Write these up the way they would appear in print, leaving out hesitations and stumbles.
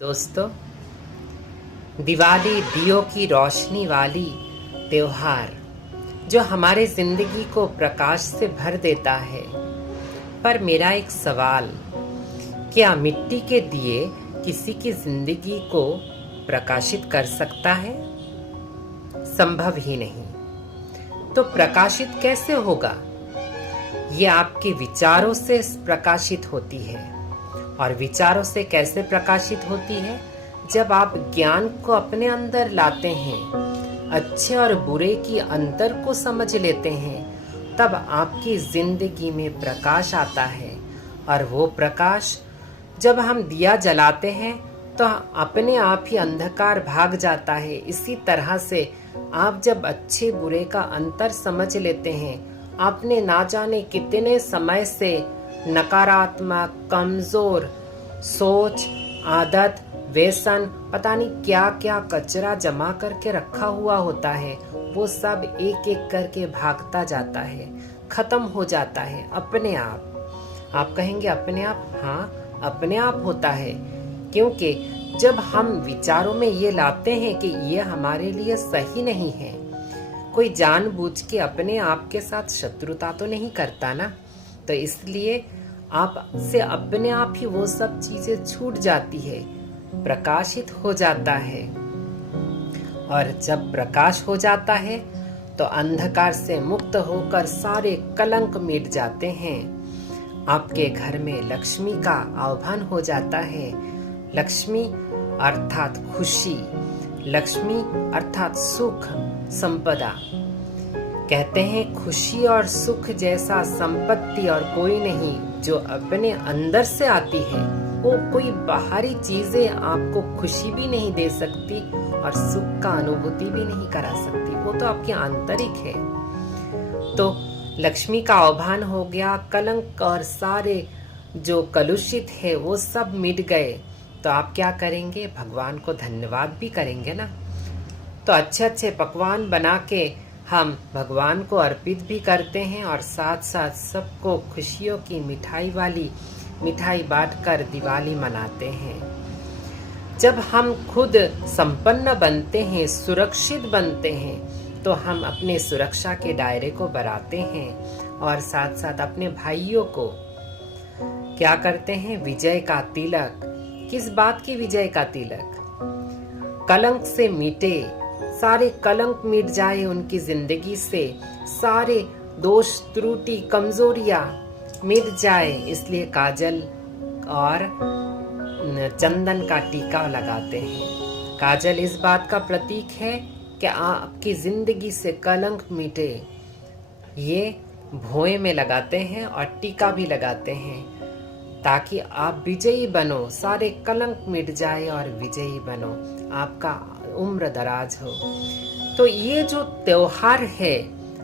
दोस्तों, दिवाली दियों की रोशनी वाली त्योहार जो हमारे जिंदगी को प्रकाश से भर देता है। पर मेरा एक सवाल, क्या मिट्टी के दिए किसी की जिंदगी को प्रकाशित कर सकता है? संभव ही नहीं। तो प्रकाशित कैसे होगा? ये आपके विचारों से प्रकाशित होती है। और विचारों से कैसे प्रकाशित होती है? जब आप ज्ञान को अपने अंदर लाते हैं, अच्छे और बुरे की अंतर को समझ लेते हैं, तब आपकी जिंदगी में प्रकाश आता है। और वो प्रकाश जब हम दिया जलाते हैं तो अपने आप ही अंधकार भाग जाता है। इसी तरह से आप जब अच्छे बुरे का अंतर समझ लेते हैं, आपने ना जाने कितने समय से नकारात्मक, कमजोर सोच, आदत, व्यसन, पता नहीं क्या क्या कचरा जमा करके रखा हुआ होता है, वो सब एक एक करके भागता जाता है, खत्म हो जाता है अपने आप। आप कहेंगे अपने आप? हाँ, अपने आप होता है। क्योंकि जब हम विचारों में ये लाते हैं कि ये हमारे लिए सही नहीं है, कोई जानबूझ के अपने आप के साथ शत्रुता तो नहीं करता ना। तो इसलिए आप से अपने आप ही वो सब चीजें छूट जाती है, प्रकाशित हो जाता है। और जब प्रकाश हो जाता है तो अंधकार से मुक्त होकर सारे कलंक मिट जाते हैं। आपके घर में लक्ष्मी का आह्वान हो जाता है। लक्ष्मी अर्थात खुशी, लक्ष्मी अर्थात सुख, संपदा। कहते हैं खुशी और सुख जैसा संपत्ति और कोई नहीं, जो अपने अंदर से आती है। वो कोई बाहरी चीजें आपको खुशी भी नहीं दे सकती और सुख का अनुभूति भी नहीं करा सकती। वो तो आपके आंतरिक है। तो लक्ष्मी का आह्वान हो गया, कलंक और सारे जो कलुषित है वो सब मिट गए। तो आप क्या करेंगे? भगवान को धन्यवाद भी करेंगे ना। तो अच्छे अच्छे पकवान बना के हम भगवान को अर्पित भी करते हैं और साथ साथ सबको खुशियों की मिठाई वाली मिठाई बांटकर दिवाली मनाते हैं। जब हम खुद संपन्न बनते हैं, सुरक्षित बनते हैं, तो हम अपने सुरक्षा के दायरे को बढ़ाते हैं और साथ साथ अपने भाइयों को क्या करते हैं? विजय का तिलक। किस बात की विजय का तिलक? कलंक से मिटे, सारे कलंक मिट जाए उनकी जिंदगी से, सारे दोष, त्रुटि, कमजोरियां मिट जाए, इसलिए काजल और चंदन का टीका लगाते हैं। काजल इस बात का प्रतीक है कि आपकी जिंदगी से कलंक मिटे। ये भौएं में लगाते हैं और टीका भी लगाते हैं ताकि आप विजयी बनो, सारे कलंक मिट जाए और विजयी बनो, आपका उम्र दराज हो। तो ये जो त्योहार है,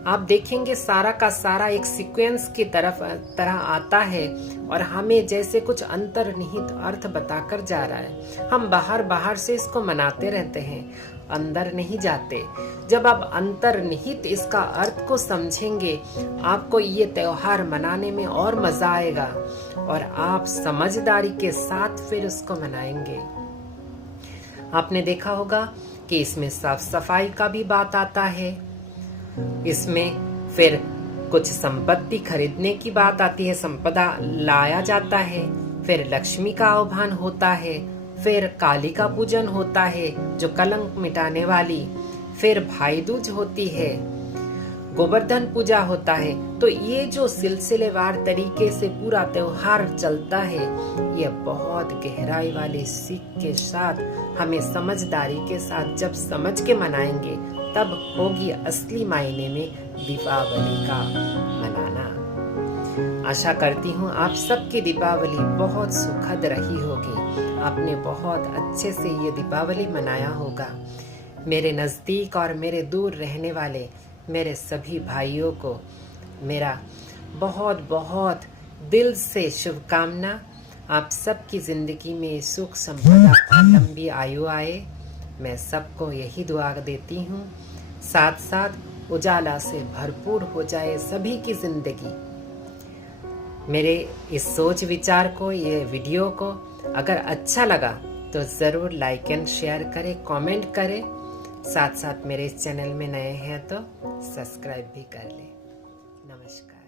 आप देखेंगे सारा का सारा एक सीक्वेंस की तरह आता है और हमें जैसे कुछ अंतर्निहित अर्थ बताकर जा रहा है। हम बाहर से इसको मनाते रहते हैं, अंदर नहीं जाते। जब आप अंतर्निहित इसका अर्थ को समझेंगे, आपको ये त्योहार मनाने में और मजा आएगा और आप समझदारी के साथ फिर उसको मनाएंगे। आपने देखा होगा कि इसमें साफ सफाई का भी बात आता है, इसमें फिर कुछ संपत्ति खरीदने की बात आती है, संपदा लाया जाता है, फिर लक्ष्मी का आह्वान होता है, फिर काली का पूजन होता है जो कलंक मिटाने वाली, फिर भाई दूज होती है, गोवर्धन पूजा होता है। तो ये जो सिलसिलेवार तरीके से पूरा त्योहार चलता है, ये बहुत गहराई वाली सीख के साथ, हमें समझदारी के साथ जब समझ के मनाएंगे, तब होगी असली मायने में दीपावली का मनाना। आशा करती हूँ आप सबकी दीपावली बहुत सुखद रही होगी। आपने बहुत अच्छे से ये दीपावली मनाया होगा। मेरे नज़दीक और मेरे दूर रहने वाले मेरे सभी भाइयों को मेरा बहुत बहुत दिल से शुभकामना। आप सबकी जिंदगी में सुख, संपदा और लंबी आयु आए, मैं सबको यही दुआ देती हूँ। साथ साथ उजाला से भरपूर हो जाए सभी की जिंदगी। मेरे इस सोच विचार को, ये वीडियो को अगर अच्छा लगा तो ज़रूर लाइक एंड शेयर करें, कमेंट करें। साथ साथ मेरे इस चैनल में नए हैं तो सब्सक्राइब भी कर लें। नमस्कार।